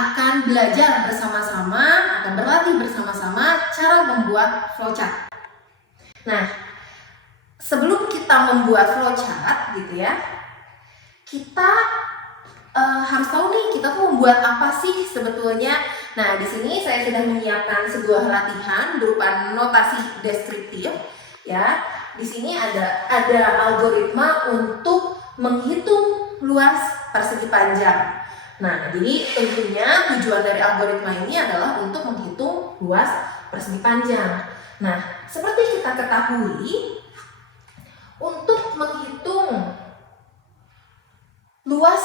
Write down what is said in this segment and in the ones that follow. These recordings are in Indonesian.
akan belajar bersama-sama atau berlatih bersama-sama cara membuat flowchart. Nah, sebelum kita membuat flowchart gitu ya, kita harus tahu nih kita tuh membuat apa sih sebetulnya. Nah, di sini saya sudah menyiapkan sebuah latihan berupa notasi deskriptif ya. Di sini ada algoritma untuk menghitung luas persegi panjang. Nah, jadi tentunya tujuan dari algoritma ini adalah untuk menghitung luas persegi panjang. Nah, seperti kita ketahui, untuk menghitung luas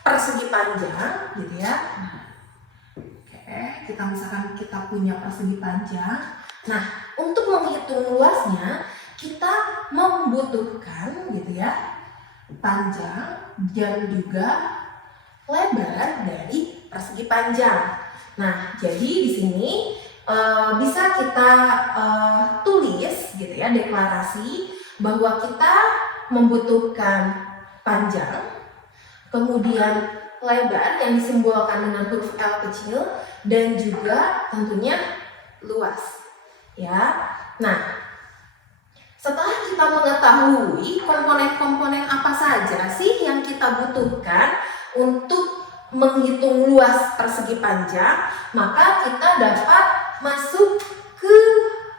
persegi panjang gitu ya. Oke, kita punya persegi panjang. Nah, untuk menghitung luasnya kita membutuhkan gitu ya panjang dan juga lebar dari persegi panjang. Nah, jadi di sini bisa kita tulis gitu ya deklarasi bahwa kita membutuhkan panjang, kemudian lebar yang disimbolkan dengan huruf L kecil, dan juga tentunya luas. Ya. Nah, setelah kita mengetahui komponen-komponen apa saja sih yang kita butuhkan untuk menghitung luas persegi panjang, maka kita dapat masuk ke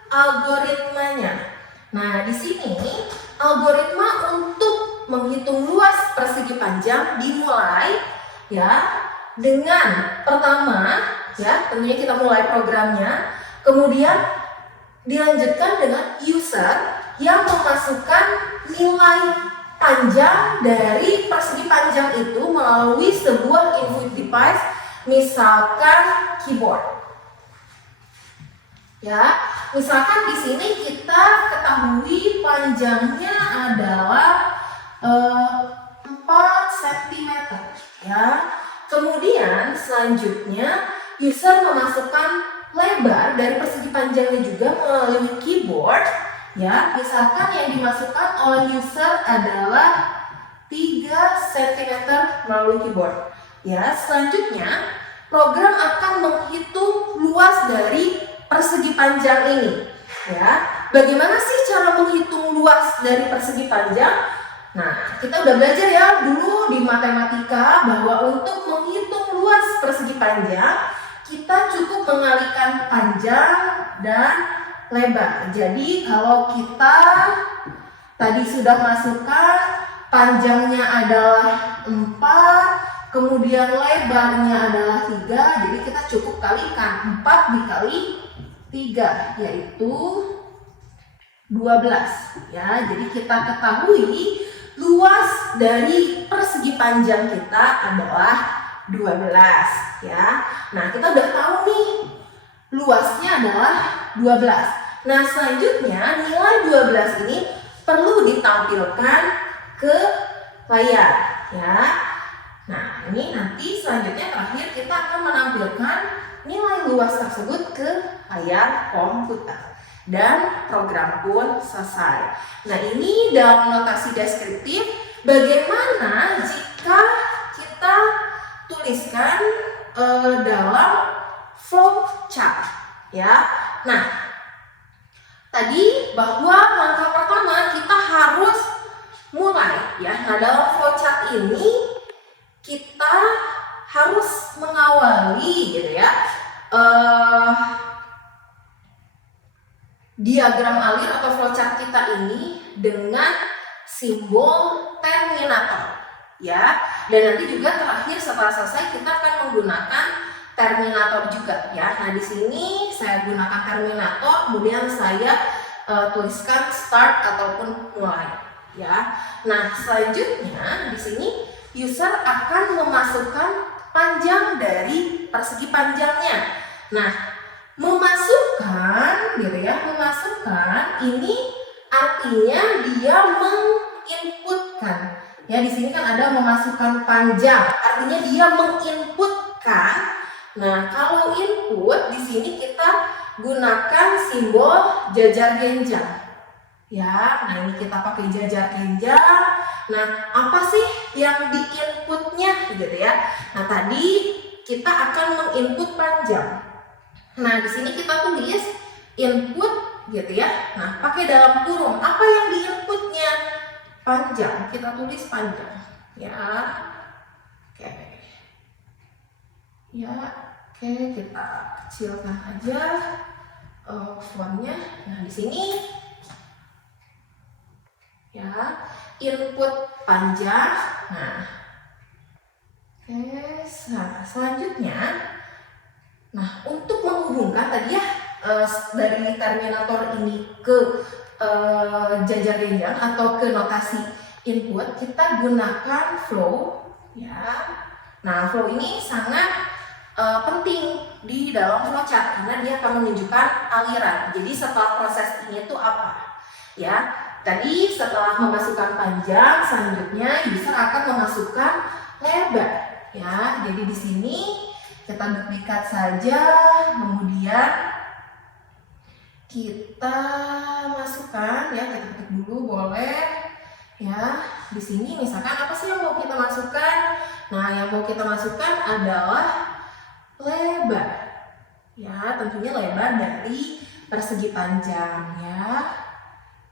algoritmanya. Nah, di sini algoritma untuk menghitung luas persegi panjang dimulai ya dengan pertama ya tentunya kita mulai programnya, kemudian dilanjutkan dengan user yang memasukkan nilai panjang dari persegi panjang itu melalui sebuah input device, misalkan keyboard. Ya, misalkan di sini kita ketahui panjangnya adalah 4 cm ya. Kemudian selanjutnya user memasukkan lebar dari persegi panjangnya juga melalui keyboard. Ya, misalkan yang dimasukkan oleh user adalah 3 cm melalui keyboard. Ya, selanjutnya program akan menghitung luas dari persegi panjang ini. Ya, bagaimana sih cara menghitung luas dari persegi panjang? Nah, kita udah belajar ya dulu di matematika bahwa untuk menghitung luas persegi panjang kita cukup mengalihkan panjang dan lebar. Jadi kalau kita tadi sudah masukkan panjangnya adalah 4, kemudian lebarnya adalah 3, jadi kita cukup kalikan 4 dikali 3 yaitu 12 ya. Jadi kita ketahui luas dari persegi panjang kita adalah 12 ya. Nah, kita udah tahu nih luasnya adalah 12. Nah, selanjutnya nilai 12 ini perlu ditampilkan ke layar ya. Nah, ini nanti selanjutnya terakhir kita akan menampilkan nilai luas tersebut ke layar komputer dan program pun selesai. Nah, ini dalam notasi deskriptif bagaimana jika kita tuliskan dalam flowchart ya. Nah, tadi bahwa langkah pertama kita harus mulai ya. Nah, dalam flowchart ini kita harus mengawali gitu ya diagram alir atau flowchart kita ini dengan simbol terminator ya. Dan nanti juga terakhir setelah selesai kita akan menggunakan terminator juga ya. Nah, di sini saya gunakan terminator, kemudian saya tuliskan start ataupun mulai ya. Nah, selanjutnya di sini user akan memasukkan panjang dari persegi panjangnya. Nah, memasukkan gitu ya, memasukkan ini artinya dia menginputkan. Ya, di sini kan ada memasukkan panjang, artinya dia menginputkan. Nah, kalau input di sini kita gunakan simbol jajar genjang. Ya, nah ini kita pakai jajar genjang. Nah, apa sih yang diinputnya gitu ya? Nah, tadi kita akan menginput panjang. Nah, di sini kita tulis input gitu ya. Nah, pakai dalam kurung. Apa yang diinputnya? Panjang. Kita tulis panjang. Ya. Oke. Ya, oke, kita kecilkan aja fontnya. Nah, di sini ya, input panjang. Nah, oke, selanjutnya, nah untuk menghubungkan tadi ya dari terminator ini ke jajar genjang atau ke notasi input, kita gunakan flow ya. Nah, flow ini sangat penting di dalam flowchart karena dia akan menunjukkan aliran. Jadi setelah proses ini itu apa? Ya, tadi setelah memasukkan panjang, selanjutnya user akan memasukkan lebar. Ya, jadi di sini kita duplikat saja, kemudian kita masukkan ya, kita ketik dulu boleh. Ya, di sini misalkan apa sih yang mau kita masukkan? Nah, yang mau kita masukkan adalah lebar. Ya, tentunya lebar dari persegi panjang ya.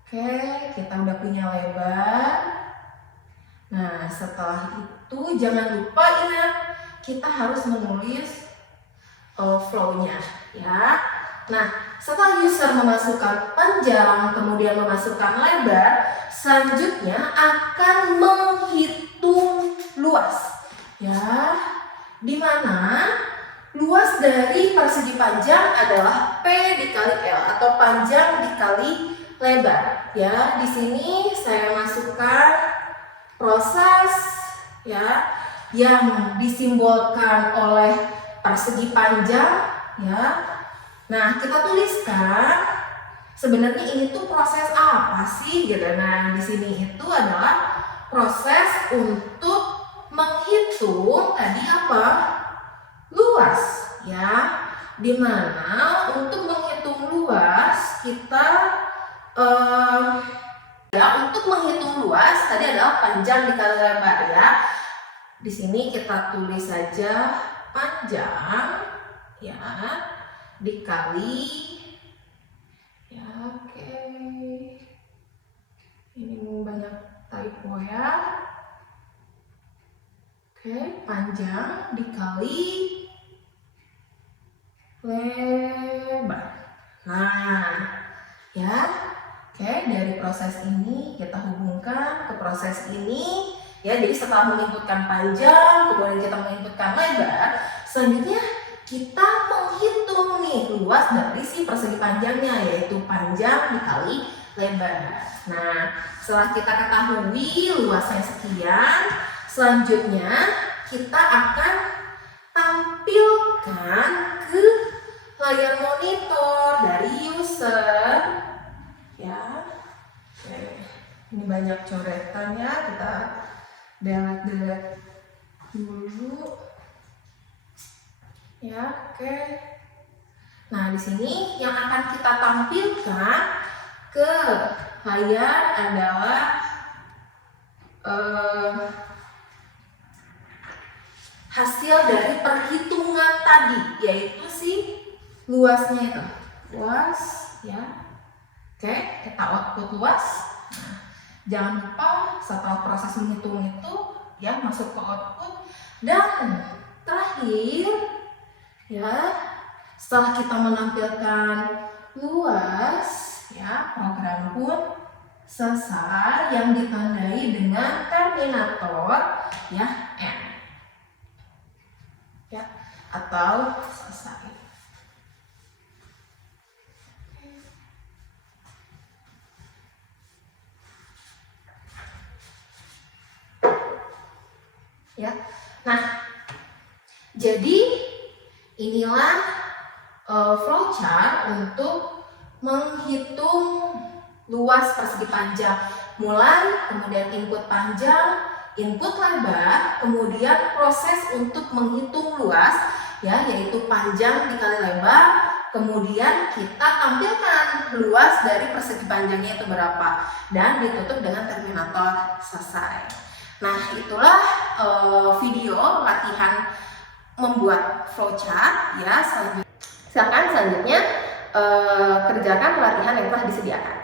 Oke, kita udah punya lebar. Nah, setelah itu jangan lupa ingat kita harus menulis flow-nya ya. Nah, setelah user memasukkan panjang kemudian memasukkan lebar, selanjutnya akan menghitung luas ya, dimana luas dari persegi panjang adalah P dikali L atau panjang dikali lebar ya. Di sini saya masukkan proses ya yang disimbolkan oleh persegi panjang ya. Nah, kita tuliskan sebenarnya ini tuh proses apa sih gitu. Nah, di sini itu adalah proses untuk menghitung tadi apa? Luas ya. Dimana untuk menghitung luas kita ya, untuk menghitung luas tadi adalah panjang dikali lebar ya. Di sini kita tulis saja panjang ya dikali ya. Oke, ini banyak typo ya. Oke, panjang dikali lebar. Nah ya, oke, dari proses ini kita hubungkan ke proses ini ya. Jadi setelah menginputkan panjang kemudian kita menginputkan lebar, selanjutnya kita menghitung nih luas dari si persegi panjangnya, yaitu panjang dikali lebar. Nah, setelah kita ketahui luasnya sekian, selanjutnya kita akan tampilkan ke layar monitor dari user ya. Ini banyak coretan ya, kita delete dulu ya. Oke, nah di sini yang akan kita tampilkan ke layar adalah hasil dari perhitungan tadi, yaitu si luasnya itu, luas ya. Oke, kita output luas. Nah, jangan lupa setelah proses menghitung itu ya masuk ke output. Dan terakhir ya, setelah kita menampilkan luas ya, program pun selesai yang ditandai dengan terminator ya N ya, atau selesai. Ya, nah jadi inilah flowchart untuk menghitung luas persegi panjang, mulai kemudian input panjang, input lebar, kemudian proses untuk menghitung luas ya, yaitu panjang dikali lebar, kemudian kita tampilkan luas dari persegi panjangnya itu berapa dan ditutup dengan terminator selesai. Nah, itulah video latihan membuat flowchart ya. Silakan selanjutnya kerjakan pelatihan yang telah disediakan.